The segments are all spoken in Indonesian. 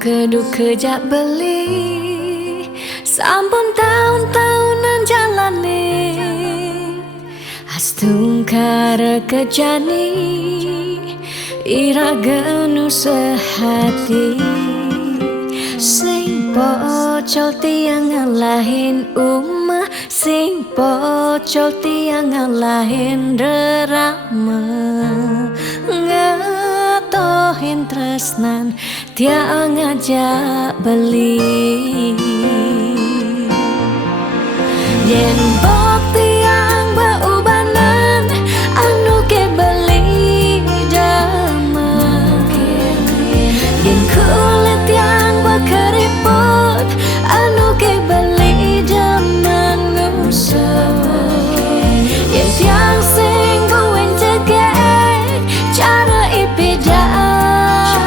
Keduk kejak beli sampun tahun-tahunan jalani astungkara kejani ira genu sehati sing pocol tiang ngalahin umah sing pocol tiang ngalahin rerama ngatohin tresnan tiang ngajak beli yen bok tiang beubanan anu ke beli dama yen kulit yang berkeriput anu ke beli dama ngusap yen tiang sing buin cegek cara ipidan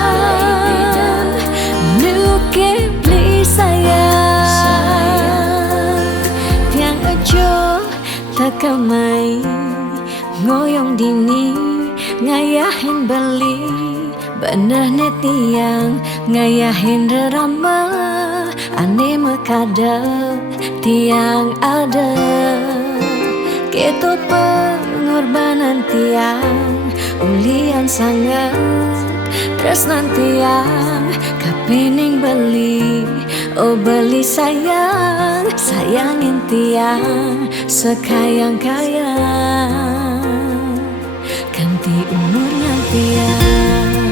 nu ke beli sayang tiang aja takamai ngoyong dini ngayahin beli bener tiang ngayahin rerama ane mekadep tiang ada ketut pengorbanan tiang ulian sangat tresnan tiang kapening beli oh beli sayang sayangin tiang sekayang-kayang ganti umurnya tiang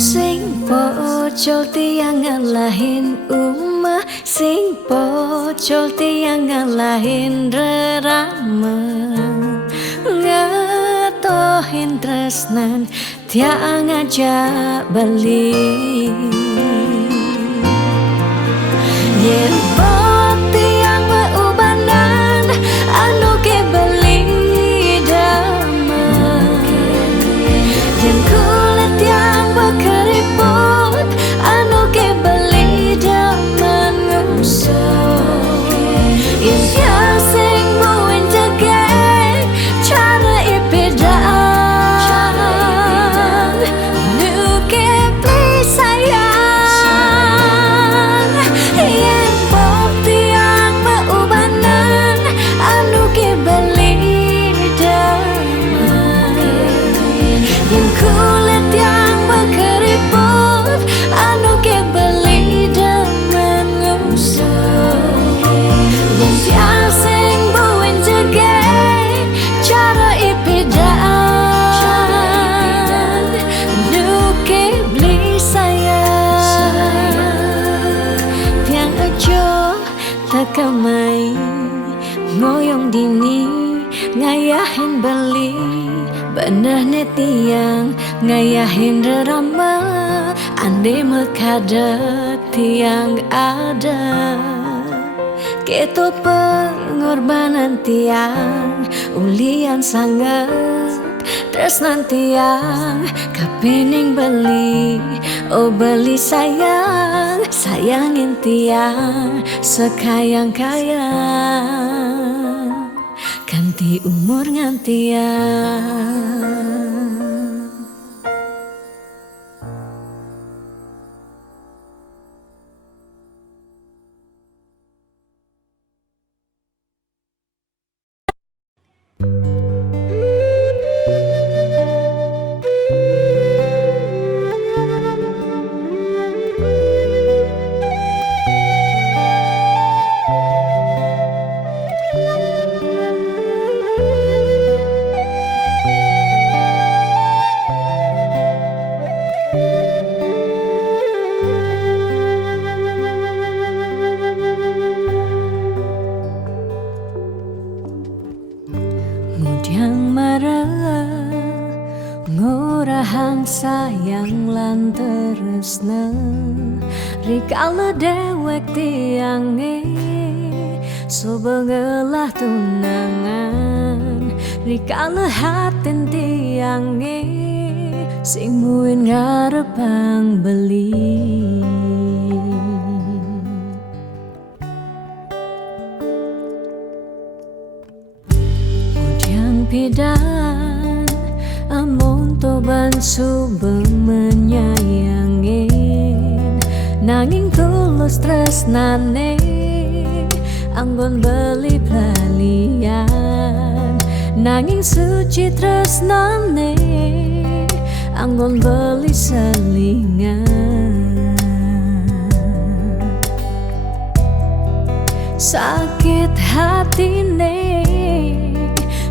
sing pocol tiang ngalahin umah sing pocol tiang ngalahin rerama ngatohin tresnan tiang ngajak beli yen bok tiang beubanan anu ke beli dama yen kulit yang berkeriput anu ke beli dama ngusap yen tiang sing buin cegek cara ipidan nu ke beli sayang yen bok tiang beubanan anu ke beli dama yen kulit yang berkeriput anu ke beli dama ngusap yen tiang sing buin cegek cara ipidan nu ke beli sayang tiang aja takamai ngoyong dini ngayahin beli bener tiang ngayahin rerama ande mekadep tiang ada ketut pengorbanan tiang ulian sangat tresnan tiang kapening beli oh beli sayang sayangin tiang sekayang-kayang ganti umur ngantiang ngurahang sayang lan tresna rikala dewek tiange sobengelah tunangan rikala hatin tiange sing muin ngarepang beli. Hujan pidan amon toban subeng menyayangin nanging tulus tresnane anggon beli pelalian nanging suci tresnane anggon beli selingan. Sakit hatine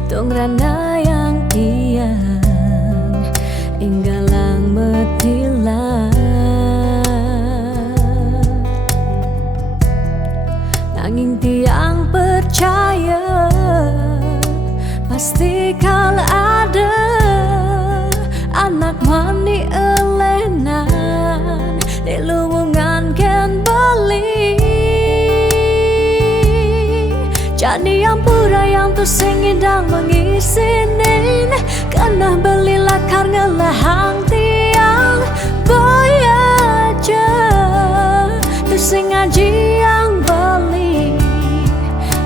tong rana yang tiang inggalang metilan nanging tiang percaya pasti kal ada anak mani elenan di luwungan ken beli jadi ampura yang tu sing indang mengisinin karena beli lakar ngelahang tiang boy aja tu sing ngaji yang beli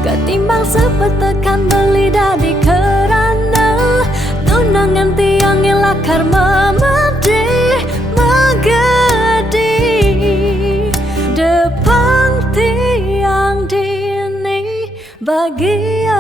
ketimbang sepetekan beli dari kerana tunangan tiang lakar memedi megedi depan tiang dini bagian.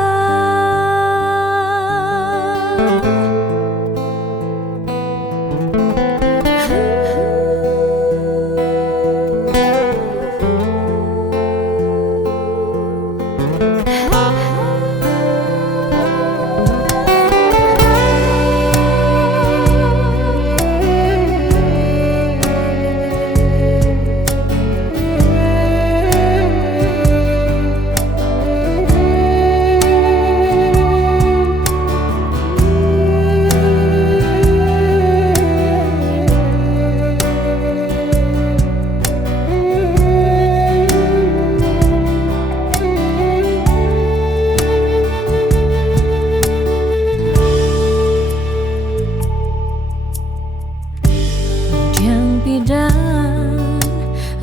Pidan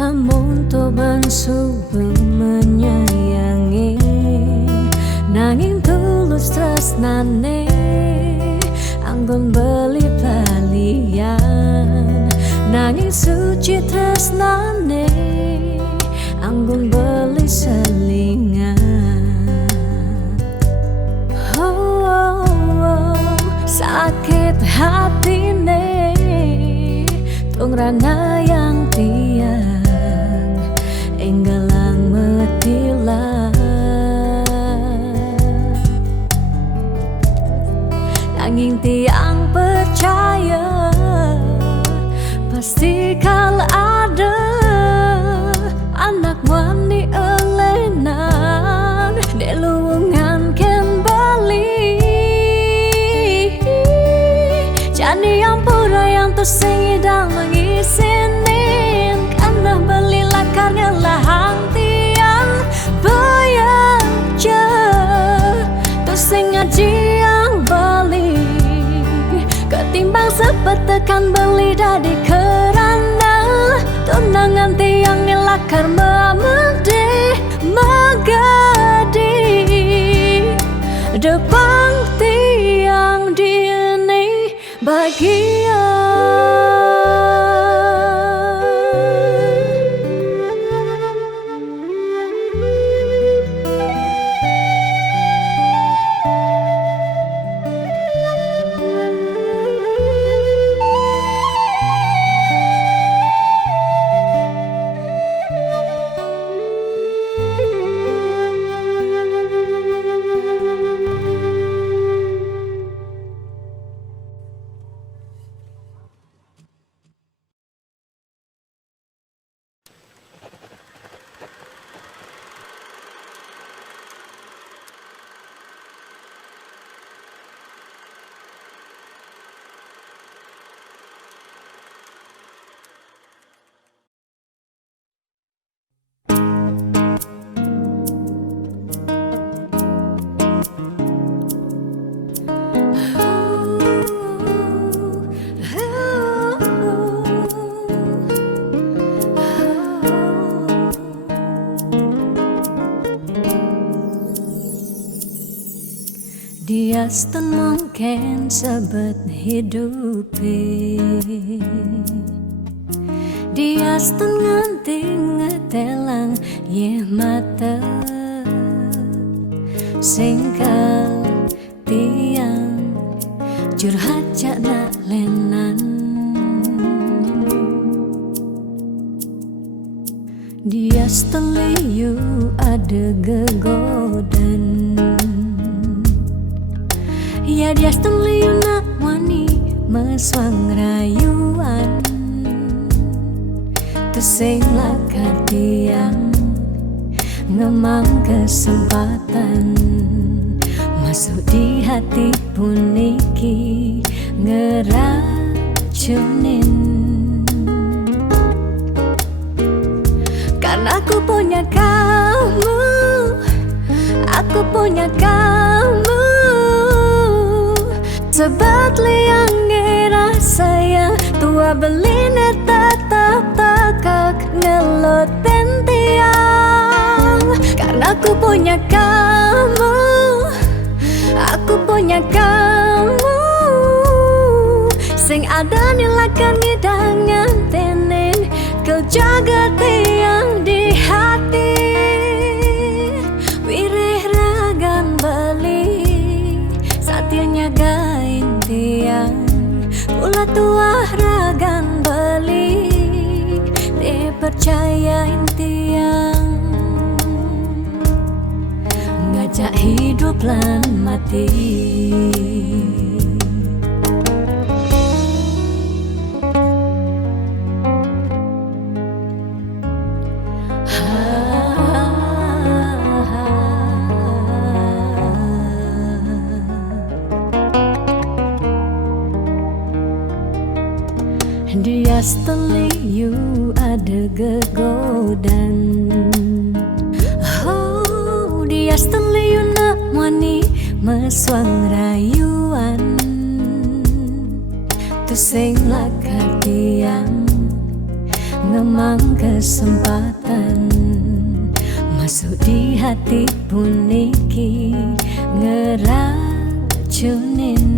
amon toban subeng menyayangi nanging tulus tresnane anggon beli palian nanging suci tresnane anggon beli selingan. Sakit hatine tong rana yang tiang enggalang metilan nanging tiang percaya pasti kal ada anak wani elenan di luwungan ken bali jadi ampura yang tu sing idang mengisinin karena beli lakar ngelahang tiang bayaja tu sing ngaji yang beli ketimbang sepetekan beli dari kerana tunangan tiang lakar memedi megadi depan tiang dini bagian. Dia stun mungkin sebet hidupi. Dia stun nganti ngetelang ye mata singkal tiang curhat nak lenan. Dia stun liu ada gegodan. Ya dia stun liu nak wani meswang rayuan. Sing lakar tiang ngemang kesempatan masuk di hati puniki ngeracunin. Karena aku punya kamu, aku punya kamu. Sebab liang ngerasa yang tua beline tetap takak ngelot pentiang. Karena aku punya kamu, aku punya kamu. Sing ada nilakan ngidangan tenin kau jaga tiang di hati. Wirih ragan beli saatnya gain tiang. Pula tua ragan beli dipercayain tiang. Ngajak hidup lan mati. Dia seteliu ada gegodan. Oh, dia seteliu nak wani meswang rayuan. Tu sing lakar tiang ngemang kesempatan masuk di hati puniki ngeracunin.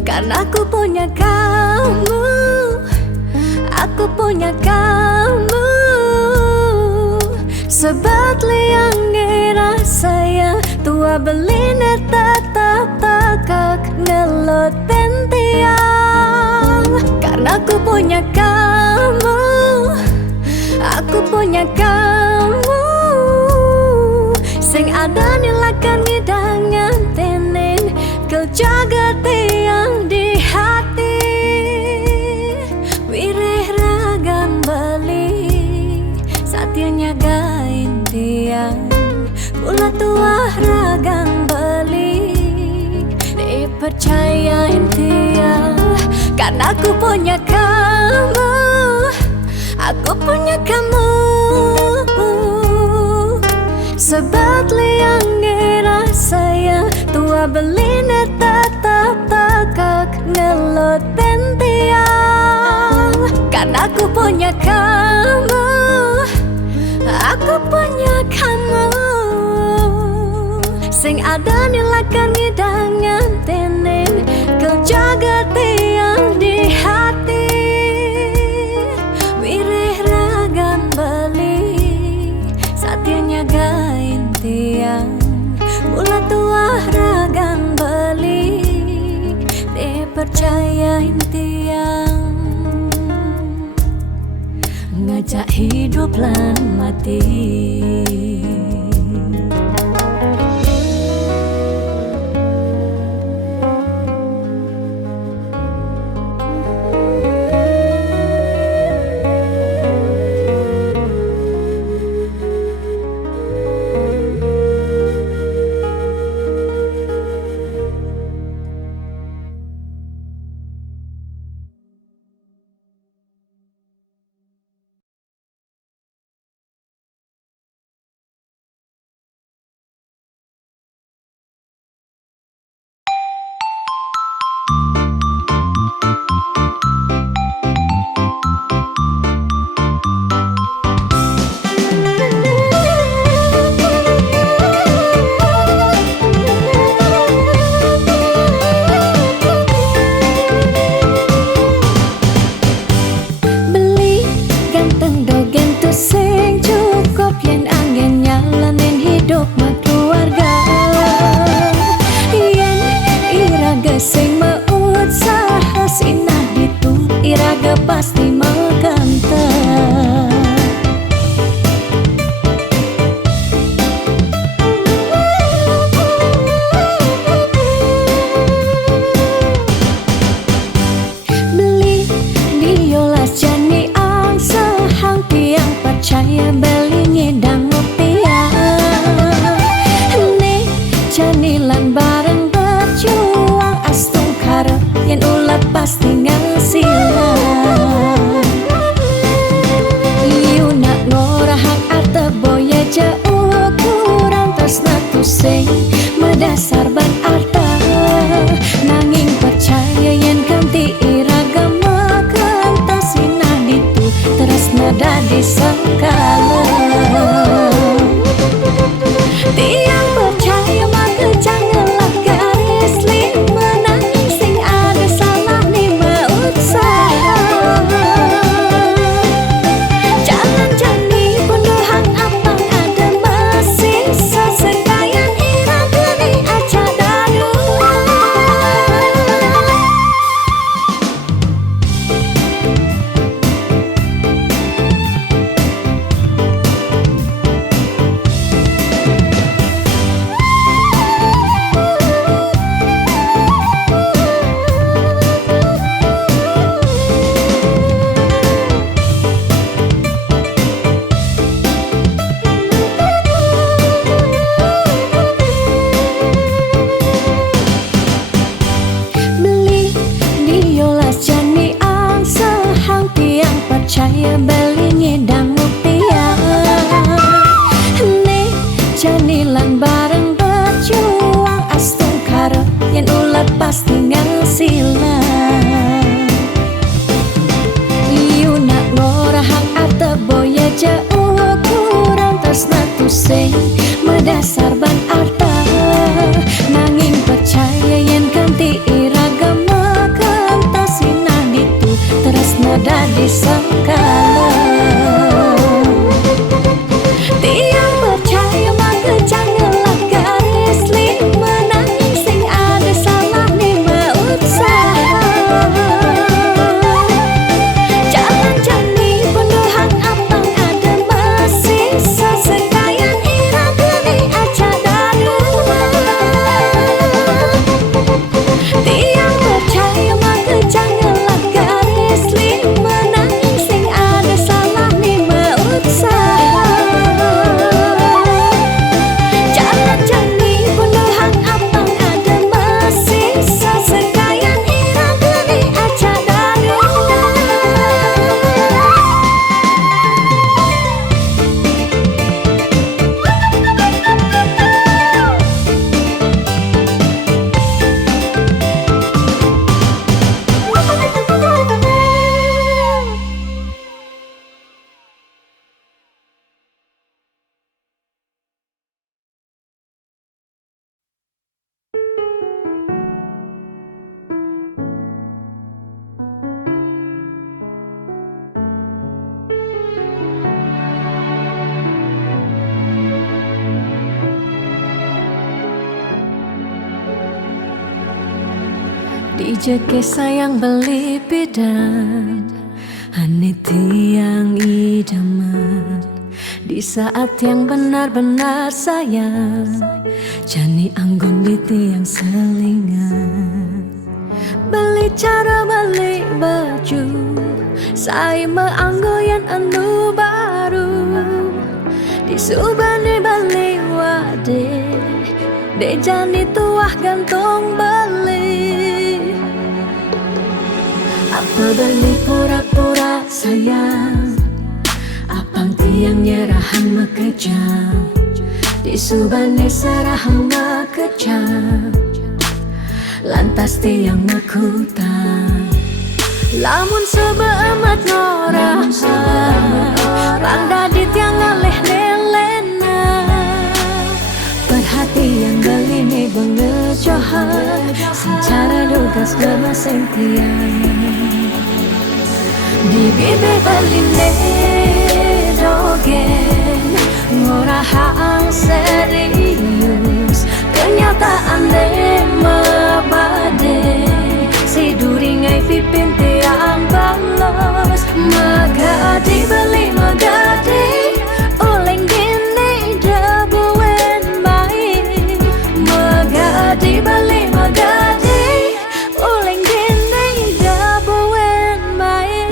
Karena aku punya kamu, aku punya kamu. Sebab liang ngerasa yang tua beline tetap takak ngelot pentiang. Karena aku punya kamu, aku punya kamu. Sing ada nilakan ngidangan tenin kau jaga tiang di hati. Wirih ragan beli saatnya gain tiang. Pula tua ragan beli dipercayain tiang. Karena aku punya kamu, aku punya kamu. Sebab liang ngerasa yang tua beline tetap takak ngelot pentiang. Karena aku punya kamu, aku punya kamu. Sing ada nilakan ngidangan tenin kau jaga tiang di hati. Wirih ragan beli saatnya gain tiang. Mula tua ragan beli dipercayain tiang. Ngajak hidup lan mati. keluarga. Yen iraga sing meut saha sinah ditu, iraga pasti makanta. Percaya beli ngedang rupiah nih janilan bareng berjuang astung karep yen ulat pasti ngasilan. Iu nak ngorahak arte boya jauh kurang tresna tu sing medasar ban arta nanging percaya yen kanti iragama kantasina ditu tresna dadi sekala. Tiang percaya maka janganlah garis lima nanging sing ada salah ni berusaha. Jalan jani pendohang apang ada masih sesekayan iraga ni aja dadu. Percaya beli ngedang rupiah nih janilan bareng berjuang astung karep yen ulat pasti ngasilan. Iu nak ngorahang arte boya jauh kurang tresna tu sing medasar ban arta nanging percaya yen kanti iragama kantasina ditu tresna dadi sekala. Tiang percaya maka janganlah garis lima nanging sing ada salah ni berusaha. Jalan jani pendohang apang ada masih sesekayan iraga ni aja dadu. Tiang percaya maka janganlah garis lima nanging sing ada salah ni berusaha. Jalan jani pendohang apang ada masih sesekayan iraga ni aja dadu. Dijeke sayang beli bidan Ane tiang idaman di saat yang benar-benar sayang. Jani anggun di tiang selingan. Beli cara beli baju saya meanggoyan anu baru. Di subane beli wade de jani tuah gantung beli. Apa beli pura-pura sayang, apang tiang nyerahan mekejam. Di subane serahang mekejam, lantas tiang mekutan. Lamun sebeemat ngorahan, randa di tiang ngaleh nelena. Perhatian beli nih bengejohan, secara dugas bermasing tiang. Di bibir beli nih dogen, ngorahang serius kenyataan de mabade si duringai pipin tiang balos magadi beli magadi oleng gini dabuen mai magadi beli magadi oleng gini dabuen mai.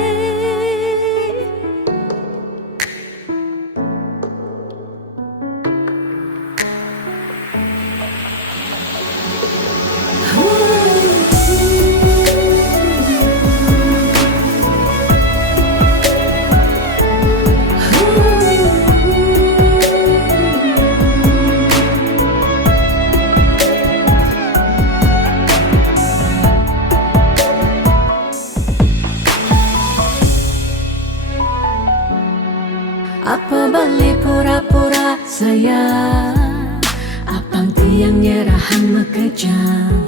Apa balik pura-pura sayang, apang tiang nyerahan makejang,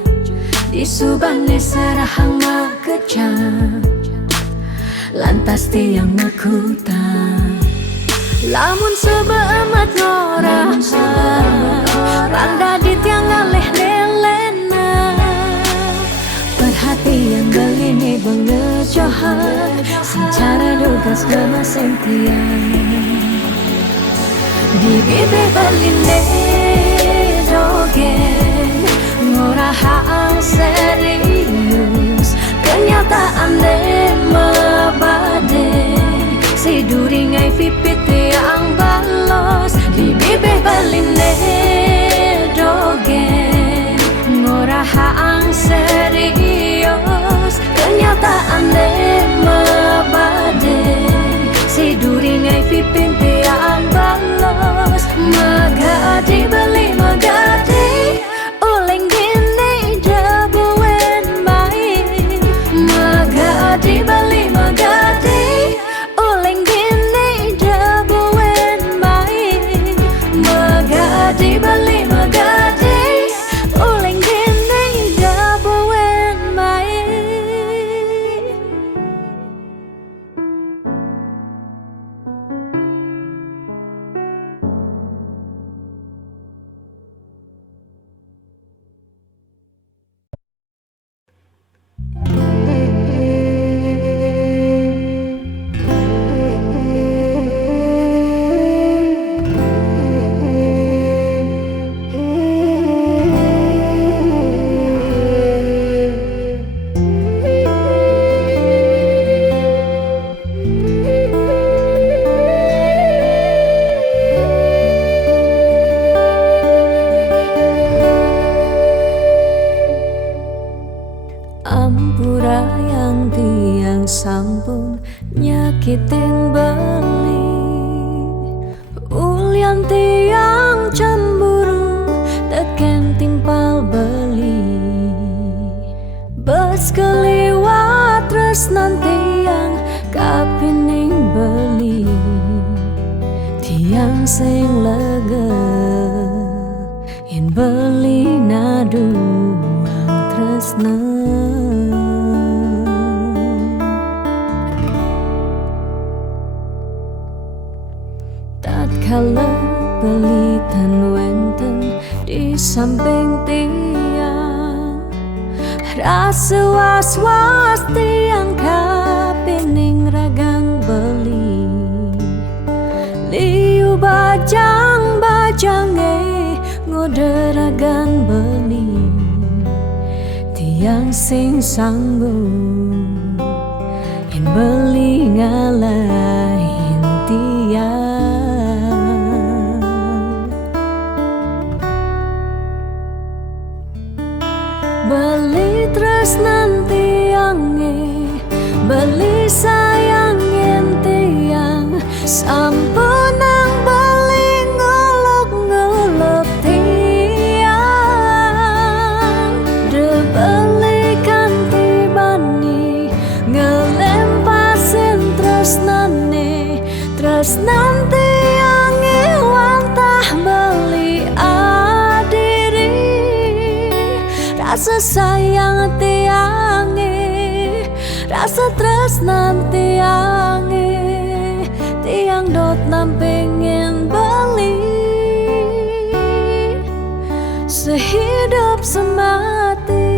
disubane serahang makejang, lantas tiang makutang. Lamun sebeamat ngorah, randa di tiang ngaleh nelena, perhatian belini bengejohan, secara dugas gemaseng tiang. Di bibir beline dogen ngorahang serius kenyataan de mabade si duringai pipit tiang balos. Di bibir beline dogen ngorahang serius kenyataan de mabade si duringai pipin tiang balos magadi beli magadi oleng gini dabuen mai magadi beli magadi oleng gini dabuen mai magadi beli magadi oleng gini dabuen mai. Ampura yang tiang sampun nyakitin beli, ulian tiang cemburu teken timpal beli, bes keliwat tresnan tiang kapining beli, tiang sing lega yen beli naduang tresna. Tatkala pelitan wenten di samping tiang, rasa was-was tiang kapining ragang beli, liu bajang-bajange ngode ragang beli, tiang sing sambung yen beli ngalahin tiang. Beli tresnan tiange, beli sayangin tiang, sampunang beli ngolok-ngolok tiang. De beli kanti bani ngelempasin tresnane, tresnan tiange wantah beli adiri. Rasa sayang tiange, rasa tresnan tiange, tiang dot nampingin beli sehidup semati.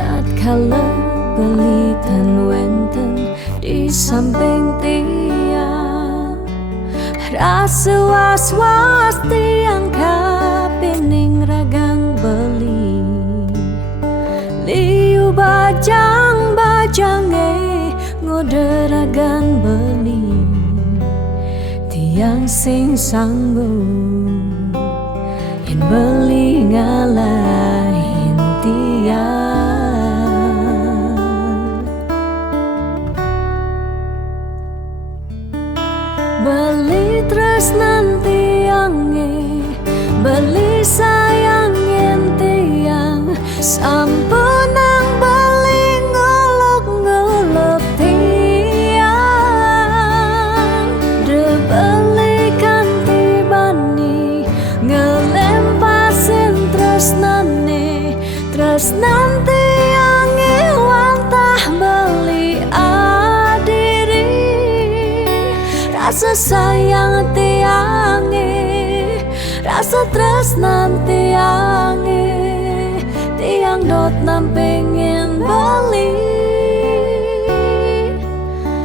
Tatkala belitan wenten di samping tiang, rasa was-was tiang kapining ragang beli. Liu bajang-bajange ngoderagan beli. Tiang sing sanggup yen beli ngalahin tiang. Beli tresnan tiange, beli sayangin tiang, sampunang beli ngolok-ngolok tiang. De beli kanti bani, ngelempasin tresnane, tresnan tiange wantah beli adiri. Rasa sayang tiange, rasa tresnan tiange, tiang dot nampingin beli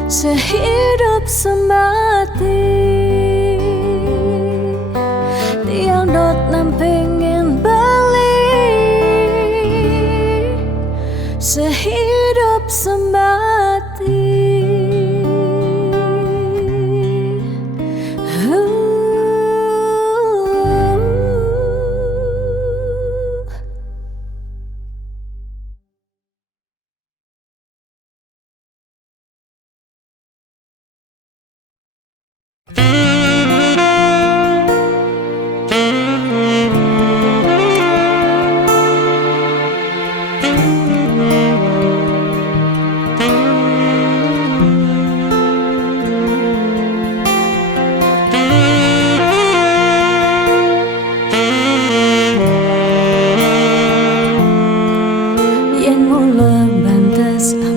sehidup semati. Tiang dot nampingin beli sehidup semati.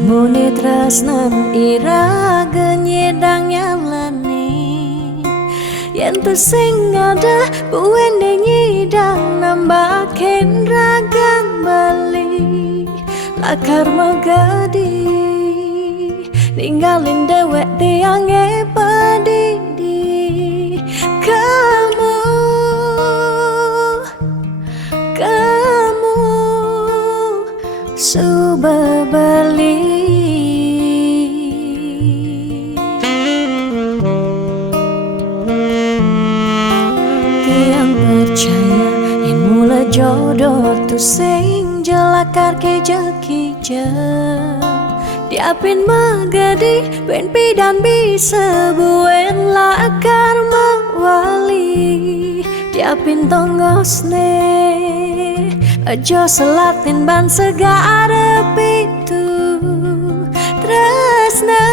Muni tresnan ira genyedang nyalani, yen tu sing ada buende nyidang nambakin ragang bali. Lakar magadi ninggalin dewek tiange padidi. Kamu suba beli. Tiang percaya yang mula jodoh tu sing jelakar keja-keja. Diapin magadi ben pidan bisa buen lakar mewali. Diapin tongosne aja selatin ban segara pitu tresna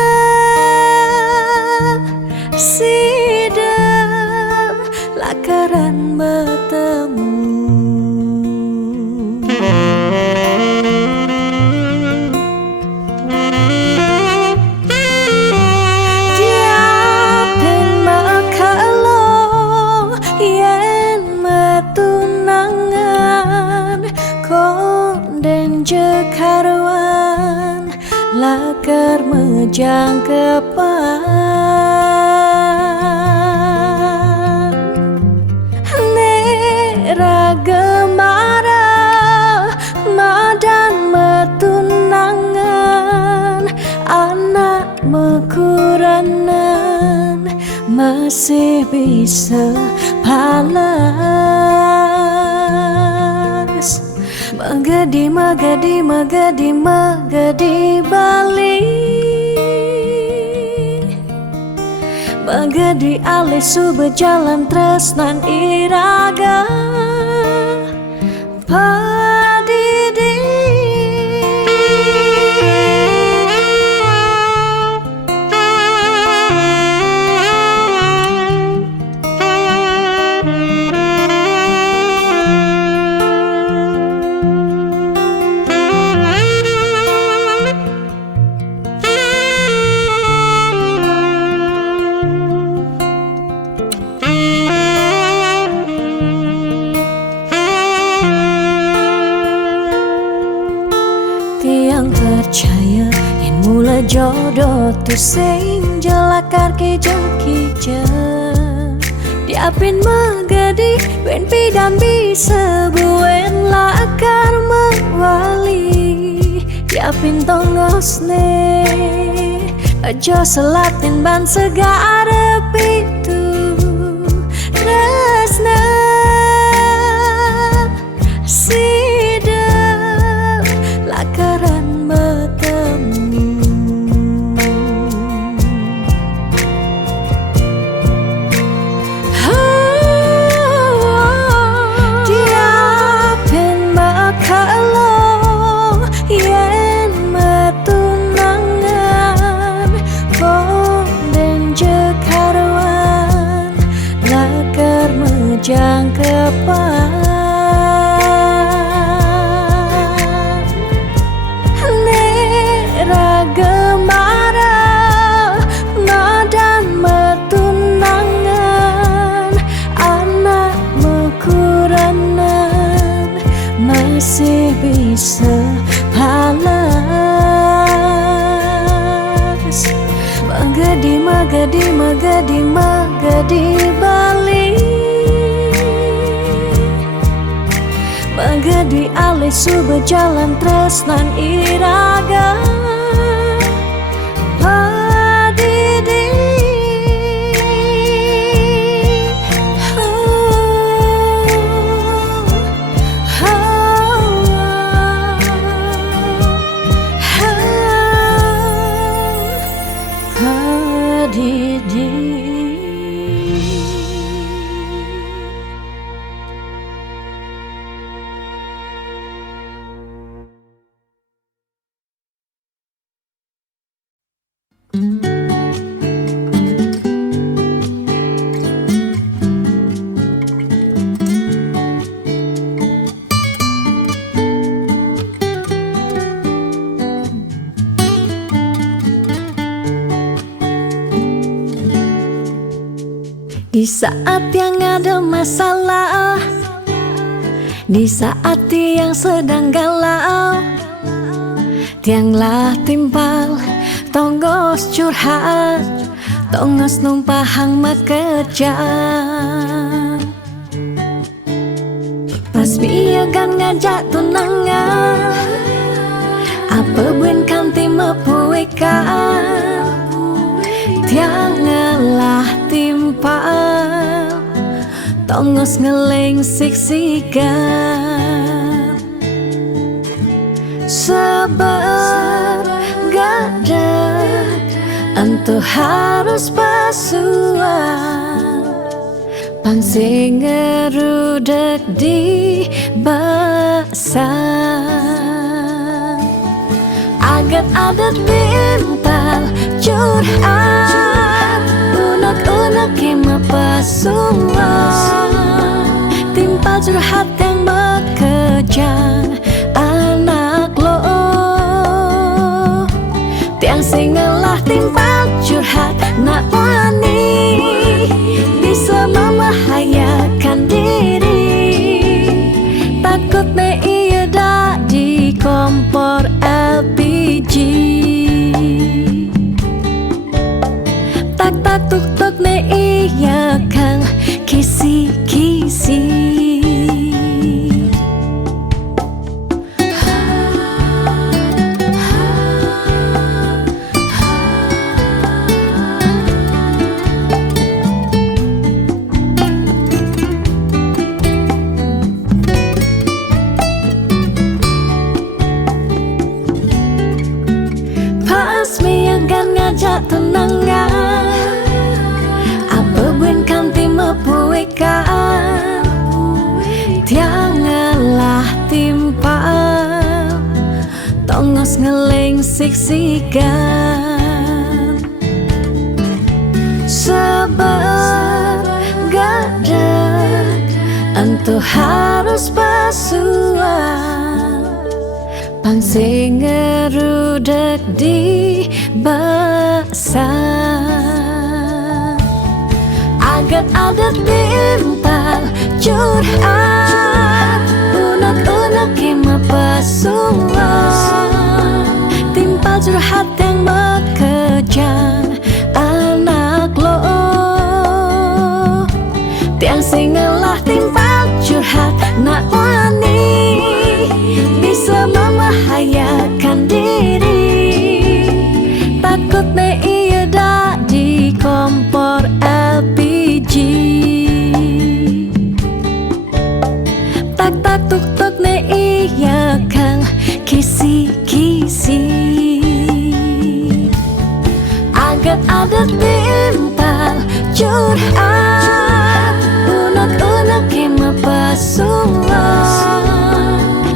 sidam lakaran bertemu. Diapin makalo yen metunangan konden jekarwan lakar mejang kepan. Nera gemara madan metunangan, anak mekuranan masih bisa palas. Magadi, magadi, magadi, magadi Bali. Magadi alih su berjalan tresnan ira. padidi. Tiang percaya yen mula jodoh tu sing jelakar kijang-kijang diapin megadi wen pidam bisa buen lakar mewali diapin tongosne aja selatin ban segara pitu resna lakaran bertemu. Diapin bakalo yen metunangan bonden jekaruan lakar mejang kepan. Gemara nadan metunangan anak mekuranan masih bisa palas magadi magadi magadi magadi balik magadi alih su berjalan tresnan iraga padidi. Padidi. Di saat yang ada masalah, di saat yang sedang galau, tianglah timpal, tonggos curhat, tonggos numpahang makejang. Pas biagan ngajak tunangan, apa buen kanti mepuikan, tiangalah timpal, tongos ngeleng siksikan. Sabar gadat, entu harus pasuan, pansing ngerudek di basah. Agat adat bintal curhat, unek-unek kima pasuan, timpal curhat yang bekejang anak lo. Tiang singelah timpal curhat nak wani, bisa membahayakan diri. Takut me iya dak di kompor LPG. Tak tuk tuk ne iya kang kisi-kisi. Pas miagan ngajak tunangan, apa buen kanti mepuikan, tiangalah Mas ngeling siksikan sabar gadat Antu harus pasuan Pangsing ngerudek di basah Agat adat timpal curhat Unek-unek kema pasuan Timpal curhat yang bekejang anak lo Tiang singelah timpal curhat nak wani Bisa membahayakan diri Takut ne iya dak di kompor LPG Tak tuk tuk ne iya kang kisi-kisi Agat adat timpal curhat Unek-unek kema pasuan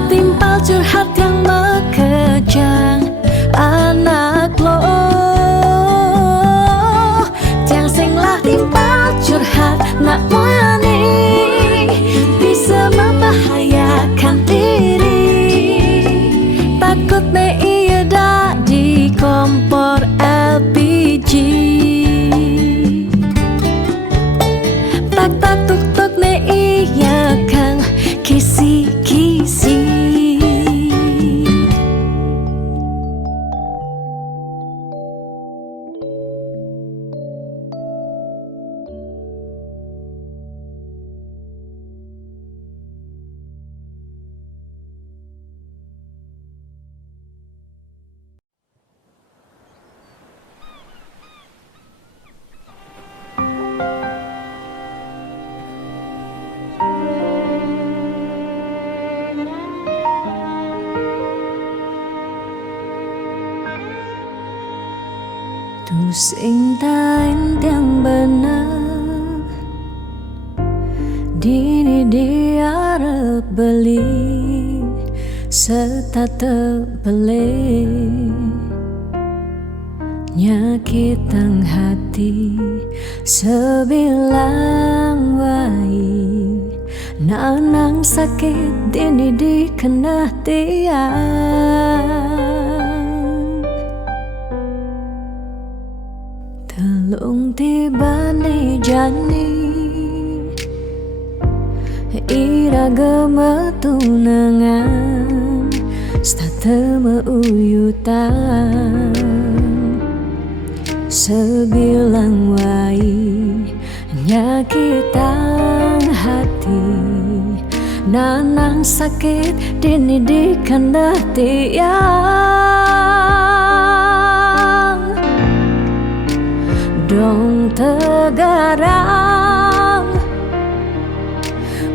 Timpal curhat yang bekejang anak lo Tiang singlah timpal curhat nak wani Bisa membahayakan diri Takut ne iya dak di kompor LPG Tak tuk tuk ne iya kang kisi-kisi Tu sing tain yang benar Dini dia arep beli Serta terbeli Nyakitan hati Sebilang wai Nanang sakit dini dikena tiang Telung tiba ni jani Iraga metunangan Stata meuyutan Sebilang wai Nyakitan hati Nanang sakit dini dikena tiang Dong tegarang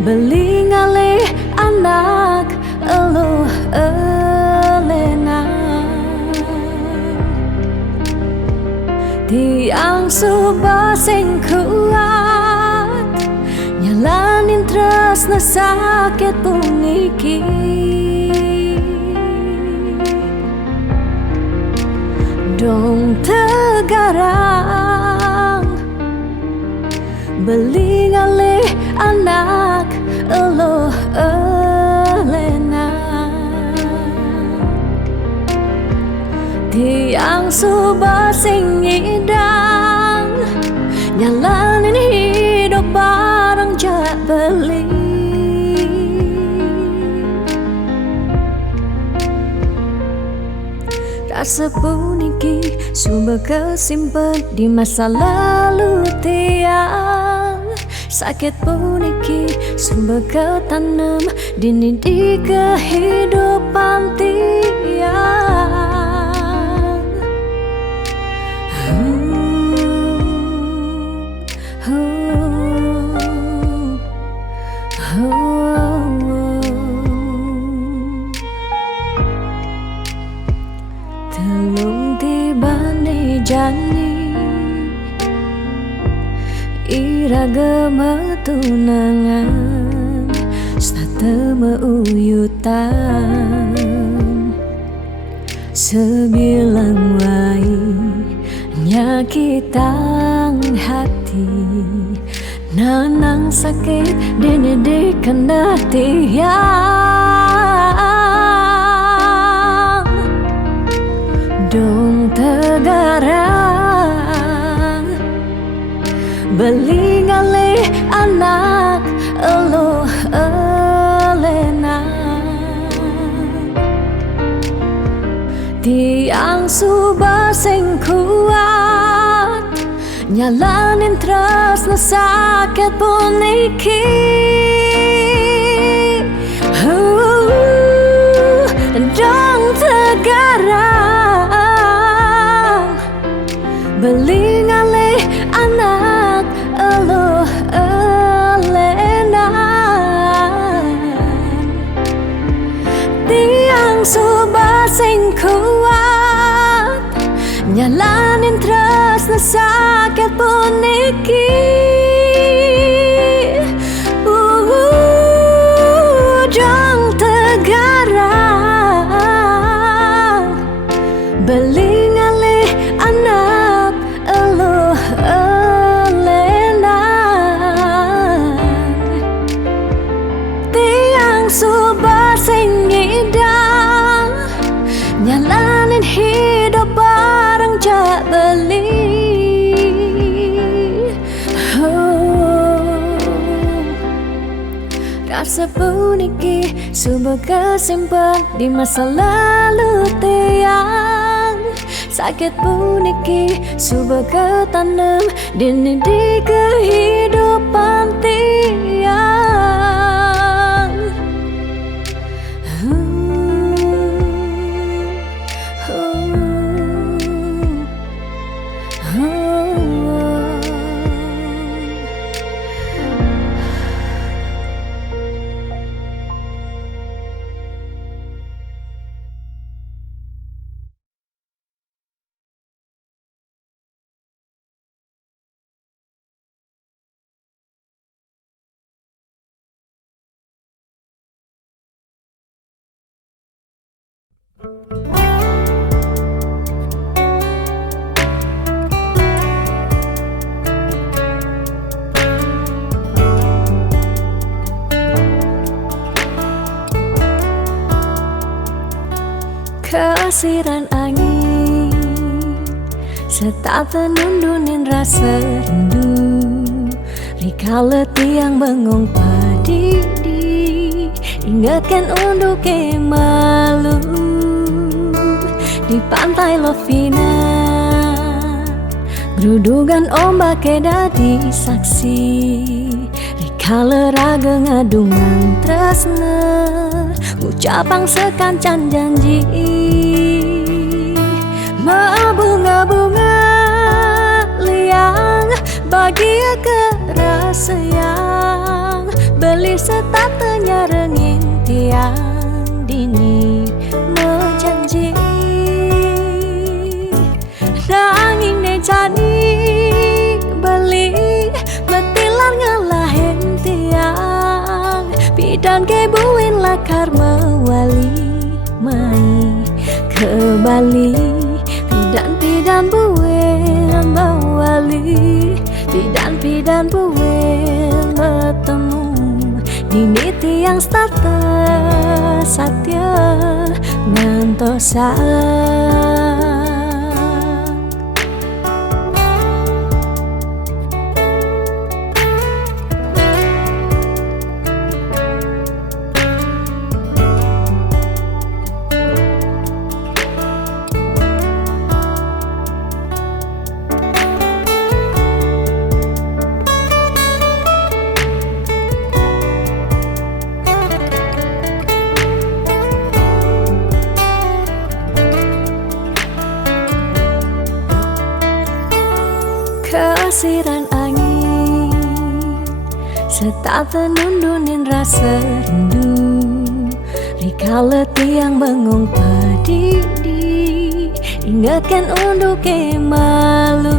Beli ngalih anak eluh elena Tiang subah sing kuat Nyalanin tresna sakit puniki Dong tegarang Beli ngalih anak eluh elena Tiang subah sing ngidang Nyalanin hidup bareng jak beli Rasa puniki sumber kesimpan di masa lalu tiang Sakit puniki sumber ketanam dini di kehidupan tiang Telung tibane jani Iraga metunangan Stata meuyutan sebilang wai nyakitang hati nanang sakit dini kena tiang dong tegarang beli ngale anak elo elena tiang subah sing kuat nyalanin terus na sakit pun iki dong tegarang beli ngale anak elo elena tiang subah sing kuat nyalanin terus na sakit pun iki dong tegarang beli ngale anak elo elena tiang subah sing ngidang nyalanin hidup bareng jak beli rasa puniki subah kesimpan di masa lalu tiang sakit puniki subah ketanam di kehidupan tiang kesiran angin setak tenundunin rasa rindu rikala tiang bengong padidi ingatkan untuk malu di pantai Lovina gerudugan ombak dadi saksi rikala raga ngadungan tresna ucapang sekancan janji bunga-bunga liang bahagia kerasa yang beli setatenya rengin tiang dini menjanji nanging nejani beli betilar ngalahin tiang bidan kebuin lakar mewali mai ke Bali pidan buin mewali pidan buin bertemu dini tiang starter satya ngantosa kesiran angin setak tenundunin rasa rindu rikala tiang bengong padidi ingatkan untuk malu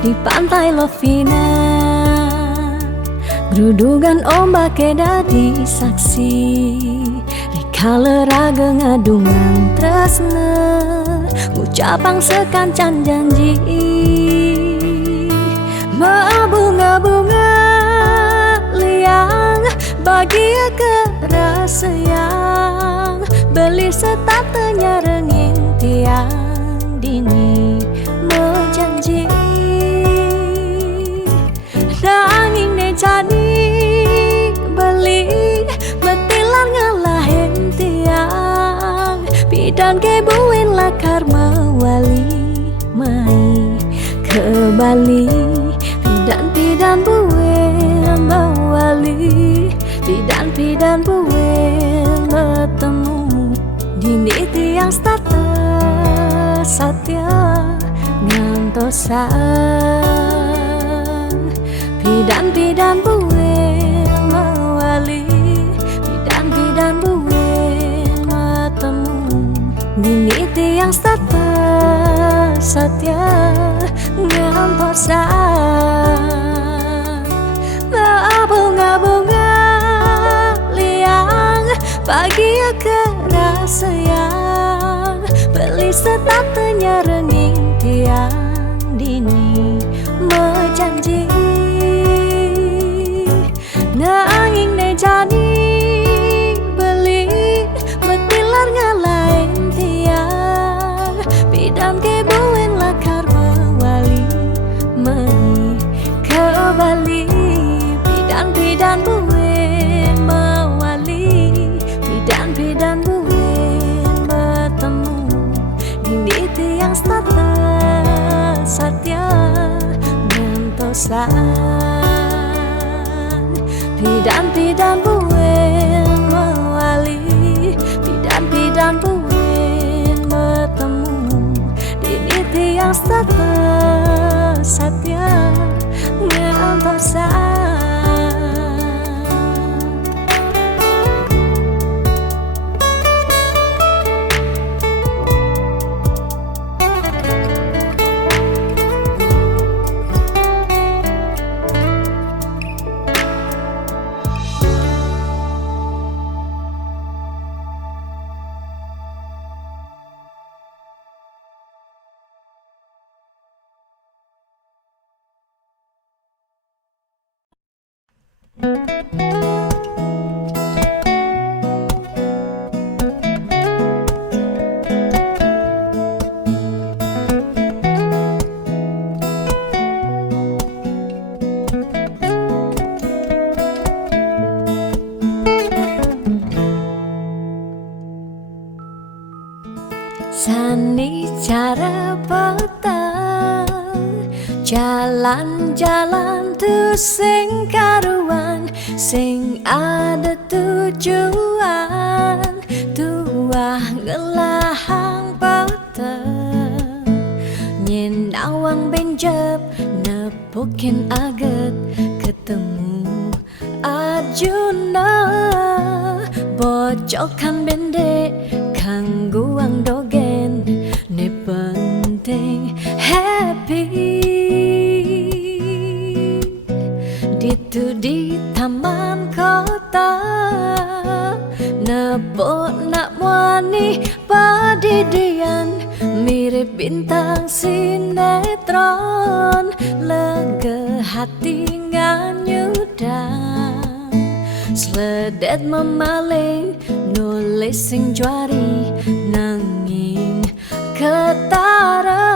di pantai Lovina gerudugan ombak dadi saksi Kalau raga ngadungan tresna ngucapang sekancan janji bunga-bunga liang bahagia kerasa yang beli setatenya rengin tiang dini menjanji nanging ne jadi beli betilan ngalahin tiang bidan kebuin lakar mawali mai ke Bali pidan buin mawali pidan buin bertemu dini tiang starter satya ngantosan pidan buin mawali pidan buin bertemu dini tiang starter satya ngantosan bunga-bunga liang bahagia kerasa yang beli setatenya renging tiang dini menjanji nanging ne jadi beli betilar ngalahin tiang bidan kebuin lakar mawali mani ke Bali pidan buin mawali pidan buin bertemu dini tiang starter satya ngantosan pidan buin mawali pidan buin bertemu dini tiang starter satya ngantosan. Sani cara petang jalan-jalan tu sing karuan sing ada tujuan tuah ngelahang petang nyen awang benjep nepukin aget ketemu Arjuna bocokan bendek kangguang dogen ne penting happy ditu di taman kota nebok nak wani padidian mirip bintang sinetron lega hati nganyudan sledet memaling nulis sing juari nanging ketara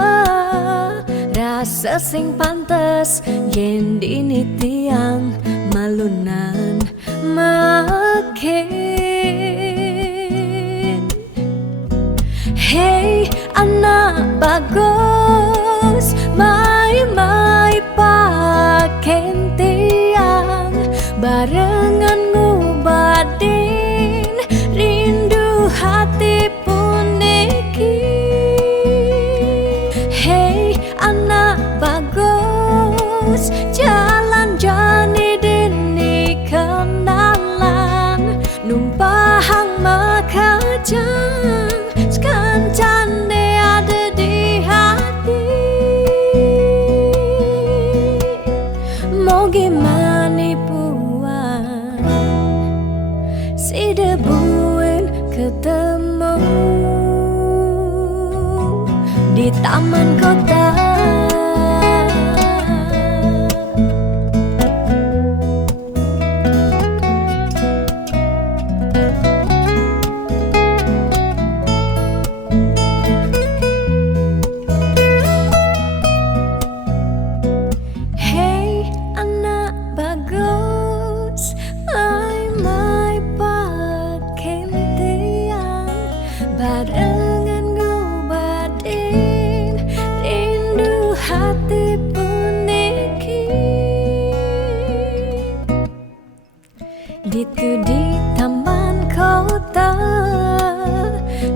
rasa sing pantes yen dini tiang malunan makin hey anak bagus mai paken tiang barengan ngubadin rindu hati puniki hey anak bagus jalan jani dini kenalan numpahang makajang sekancan ada di hati mau gimana puan si debuin ketemu di taman kota. Hey anak bagus, my pakai tiang barengan ngobatin rindu hati puniki. Ditu di taman kota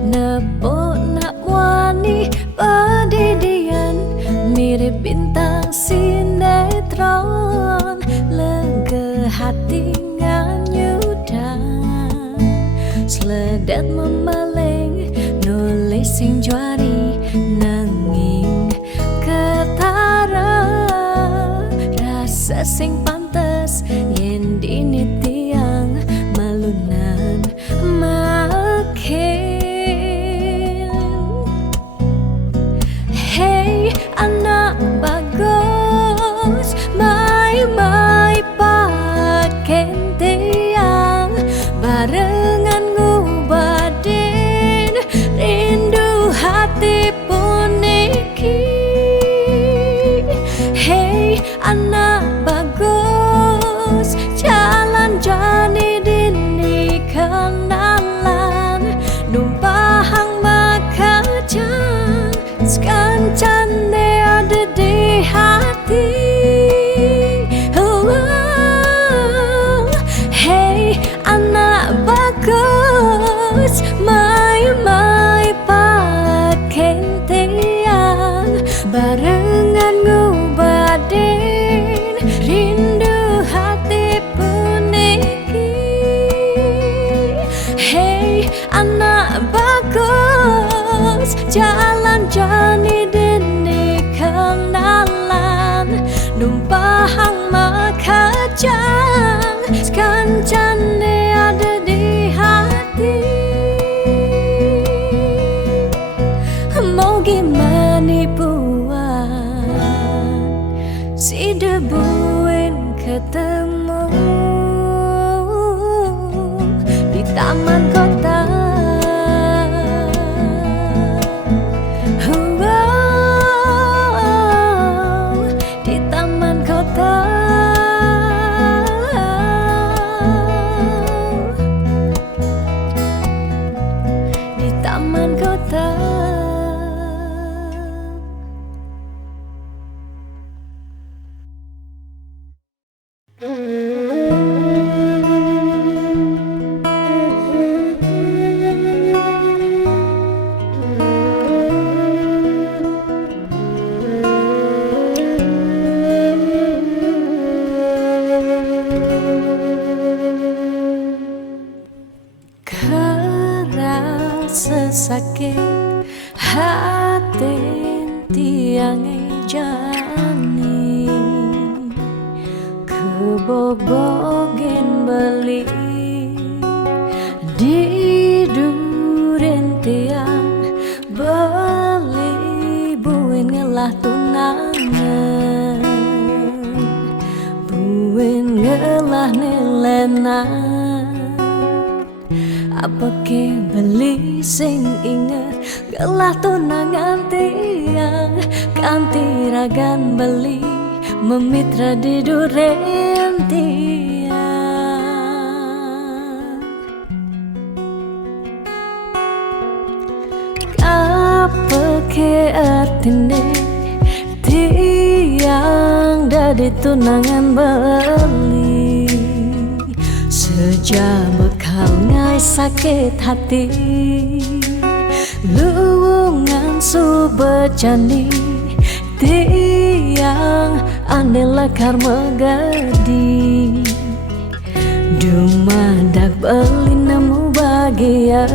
nepok nak wani padidian mirip bintang sinetron lega hati nganyudan sledet memeleng nulis sing juari nanging ketara rasa sing pantes yen dini tiang malunan makin. Hey anak bagus, my pakai tiang barengan ngubadin rindu hati puniki. Hey anak bagus, jalan jani dini kenalan numpahang makajang sekancane ada di hati. Hey anak bagus, my pakai tiang barengan ngubadin rindu hati puniki. Hey anak bagus, jalan jani dini kenalan numpahang makajang sekancane ada di hati. Mau gimana buat si debuin ketemu di taman kota. Di taman kota. Di taman kota. Kerasa sakit hati tiang jani kebobogen beli di duren tiang beli buin ngelah tunangan buin ngelah nilenan. Apa ke beli sing inget gelah tunangan tiang kanti ragan beli memitra di duren tiang. Apa ke artine tiang dari tunangan beli sejak bekal ngai sakit hati luwungan subecani tiang ane lekar megadi dumadak beli nemu bahagia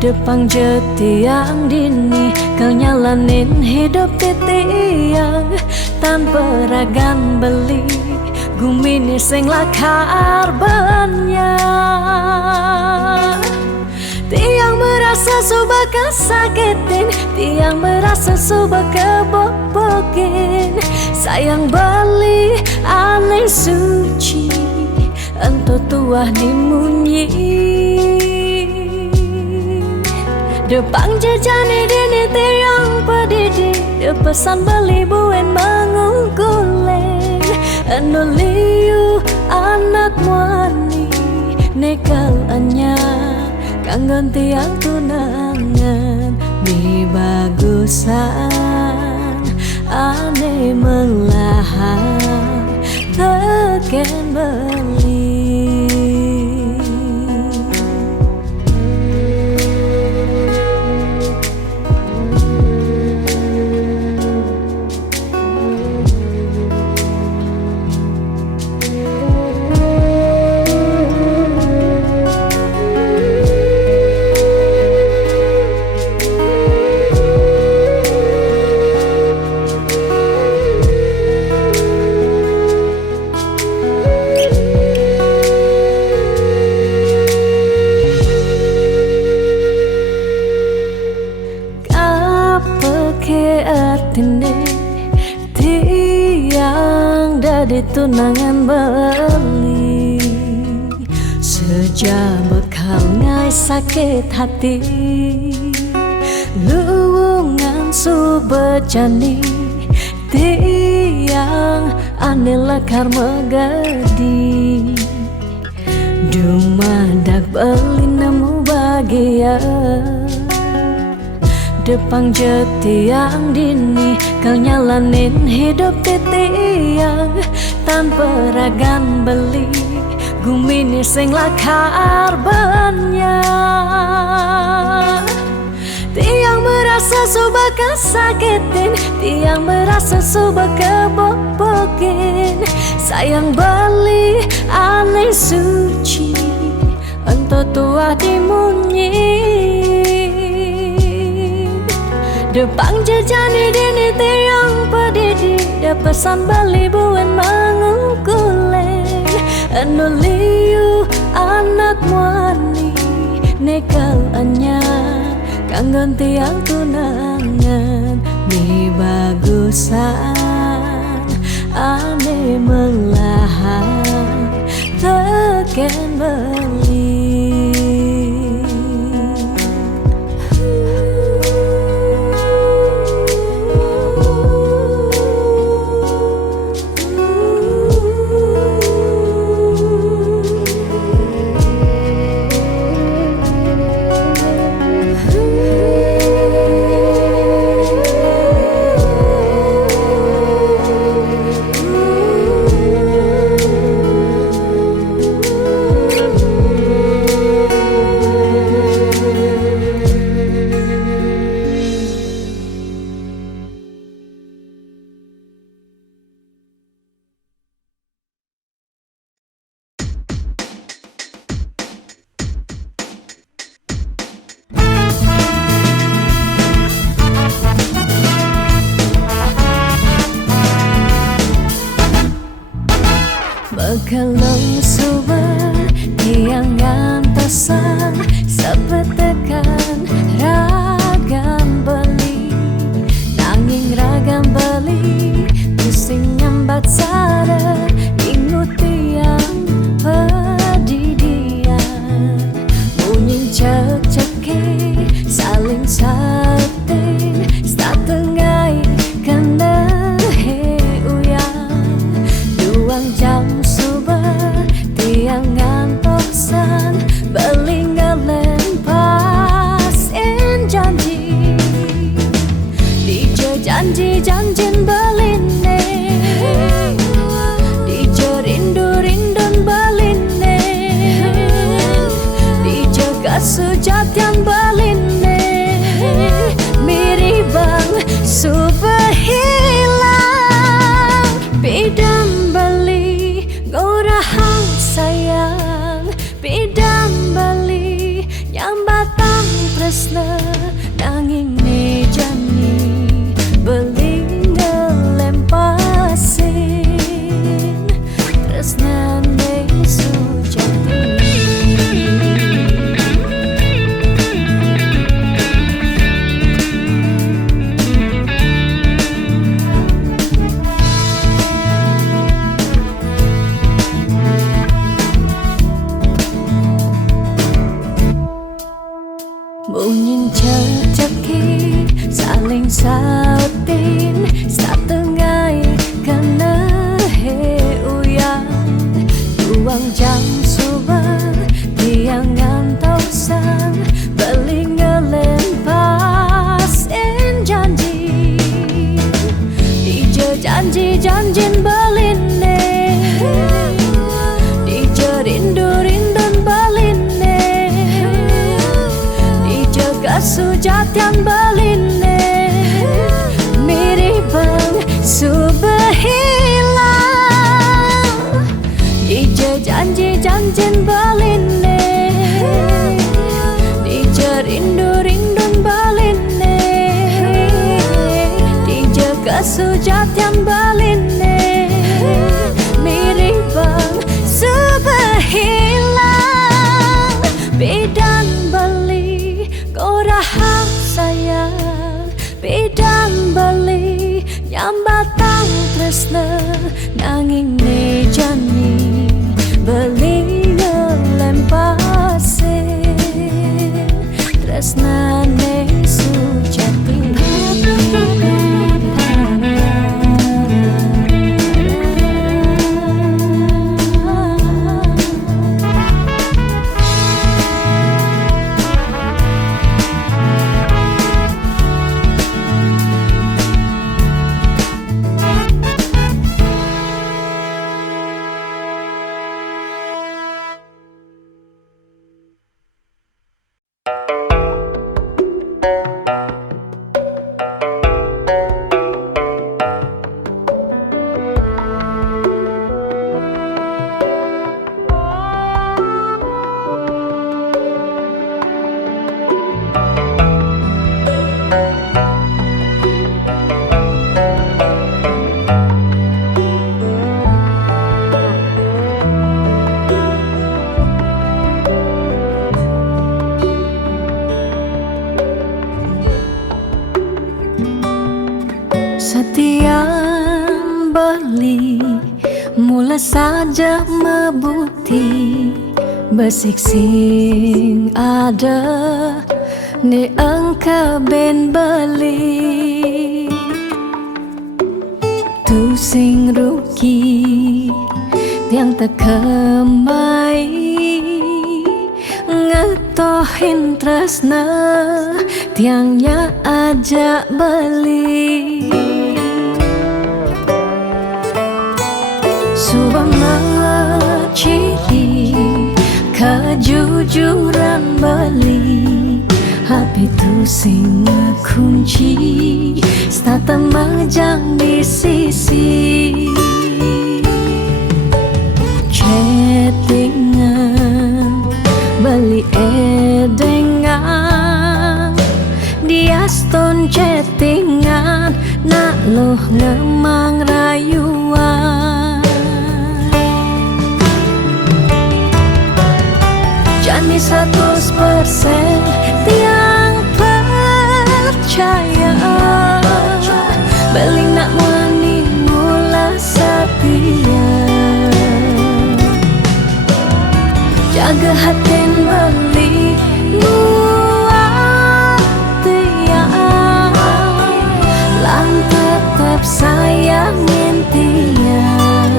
Depang jetiang dini kau nyalanin hidup titiang tanpa ragan beli gumine sing lakar banyak. Tiang merasa suba kesakitin, tiang merasa suba kebobokin. Sayang beli aneh suci, entah tuah dimunyi. Depan jejani dini tiang pedidi, pesan beli buen mengungkulen. Anuliu anak wani nekal anya kangen tiang tunangan. Mi bagusan ane melahan teken beli. Tiang dari tunangan beli sejak bekal ngai sakit hati. Luwungan subejani tiang ane lakar megadi. Dumadak beli nemu bahagia depan jetiang dini, kau nyalanin hidup tiang tanpa ragan beli gumini sing lakar banyak. Tiang merasa suba kesakitin, tiang merasa suba kebobokin. Sayang beli aneh suci, entah tua dimunyi. Depan jejani dini tiang pedidi, pesan beli buen mengungkulen. Anuliu anak wani nekal anya kangen tiang tunangan. Mi bagusan ane melahan teken beli. Kalau suba tiang gantasan sepetekan ragam beli, nanging ragam beli pusing nyambat sada ingut tiang pedidian. Bunyi cek-ceki saling satin setengai kena he uyang duang jam tiang ngantoksan belingalen pasin janji. Dijo janji-janjin beline, dijo rindu-rindun beline, dijo kesujatian beline. Miribang subah hilang bidam beli gorahang sayang, bidam beli nyambatang tresna nanging mejani beling ngelem pasin janji-janjin beline Dija rindu-rindun beline Dija kesujatian beline Mirip bang sebehilang Bidan beli kau rahang sayang Bidan beli nyambatang tresna nanging ne jani beli ngelempase tresna ne sujati Setiap beli mula saja mebuti besik sing ada ne angka ben beli tu sing rugi tiang tak kemai ngetohin tresna tiangnya ajak beli Subama ciri kejujuran beli Hati tu sing kunci Stata majang di sisi Chattingan beli edengan Dia stone chattingan Nak loh ngemang rayuan Jani 100% tiang percaya Beling nak wani mula setia Jaga hatin beli muat tiang Lan tetap sayangin tiang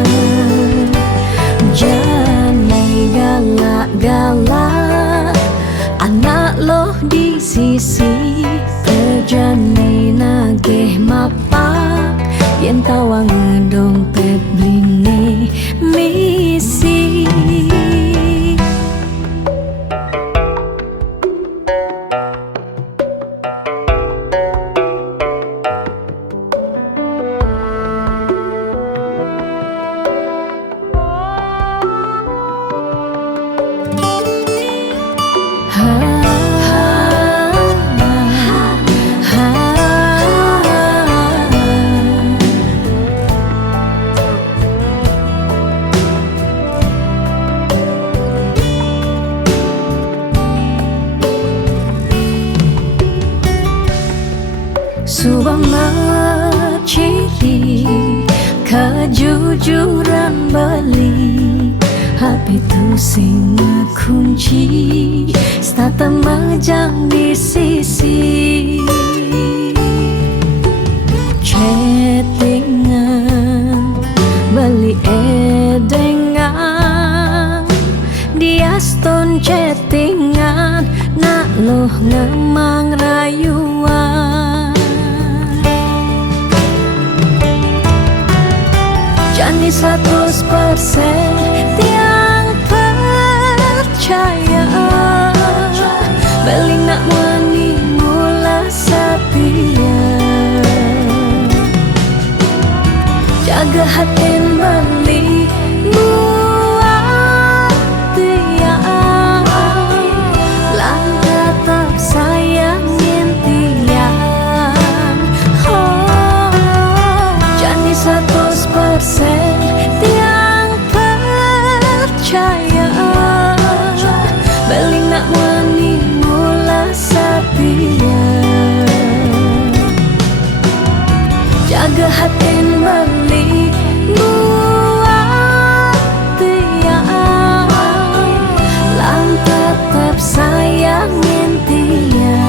Jangan galak-galak Anak loh di sisi Terjani nageh mapak Yen tawang dompet bline misi Subama ciri kejujuran beli Hati tu sing kunci Stata majang di sisi Chattingan beli edengan Dia stone chattingan Nak loh ngemang rayuan Jani 100% tiang percaya Beling nak wani mula setia Jaga hatin beli muat percaya balik nak wani mula setia jaga hatin balik buat dia lang tetap sayangin dia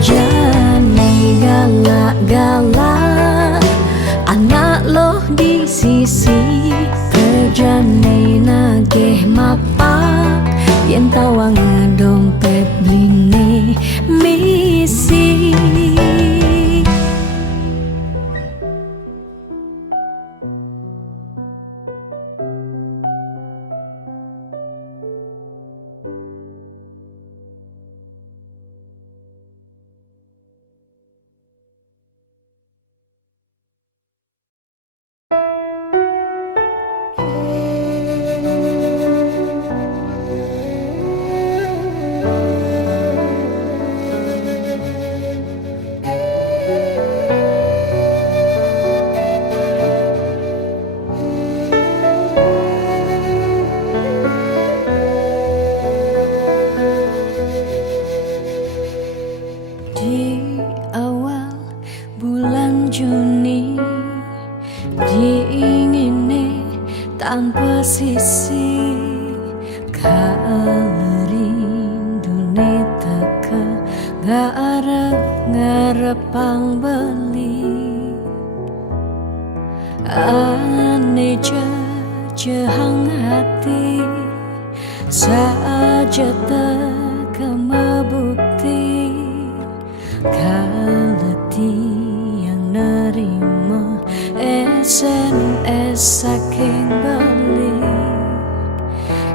jangan galak-galak anak loh di sisi kerjane nageh mapak yen tawang dompet bline misi tanpa sisi kalerindu teka ngarep-ngarepang beli ane jehang hati saja teka mebukti kaleti yang nerima SMS saking balik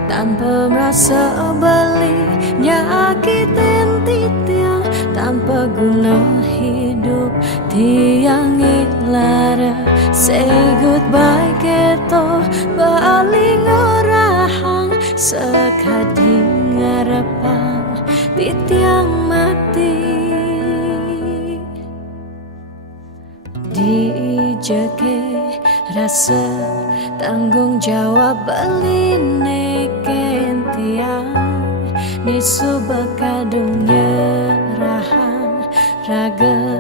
tanpa merasa beli nyakitin tiang tanpa guna hidup tiang ikhlara say goodbye keto baling orahang sekadi ngarepang di tiang mati dijake rasa tanggung jawab beline kentiang ni subakadungnya rahang raga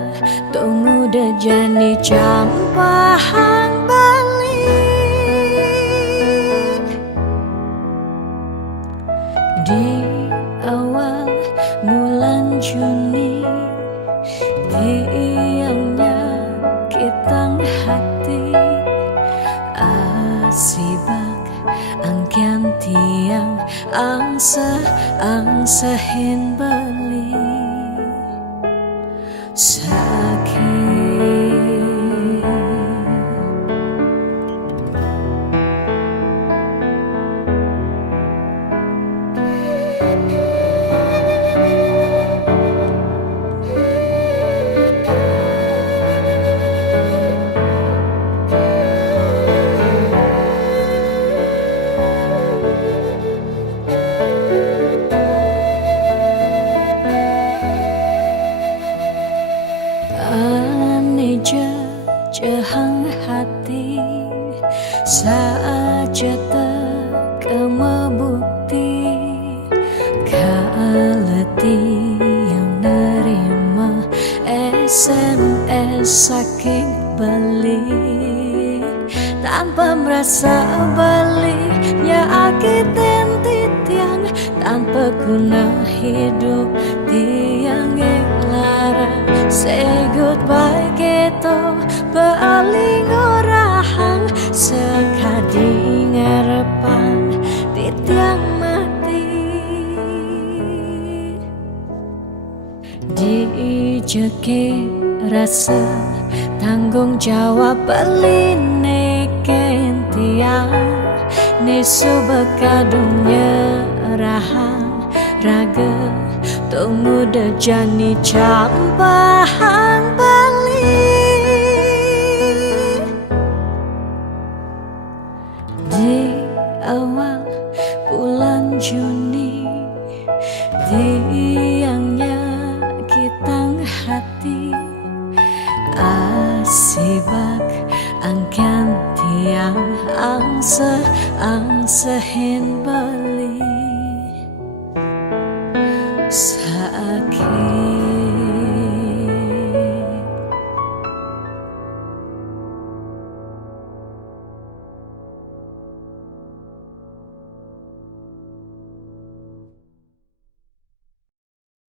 tunggu dejani campahang balik di awal bulan Juni tiangnya kitang hati asibak angkian tiang angsahin beli sakit jehang hati saja teka mebukti kaleti yang nerima SMS saking beli tanpa merasa beli nyakitin titiang tanpa guna hidup tiang ikhlara say goodbye gitu baling orahang sekadi ngarepang di tiang mati dijeke rasa tanggung jawab beline kentiang ni subakadungnya rahang raga tunggu dejani campahang balik di awal bulan Juni tiangnya kitang hati asibak angkan tiang ang sahin bali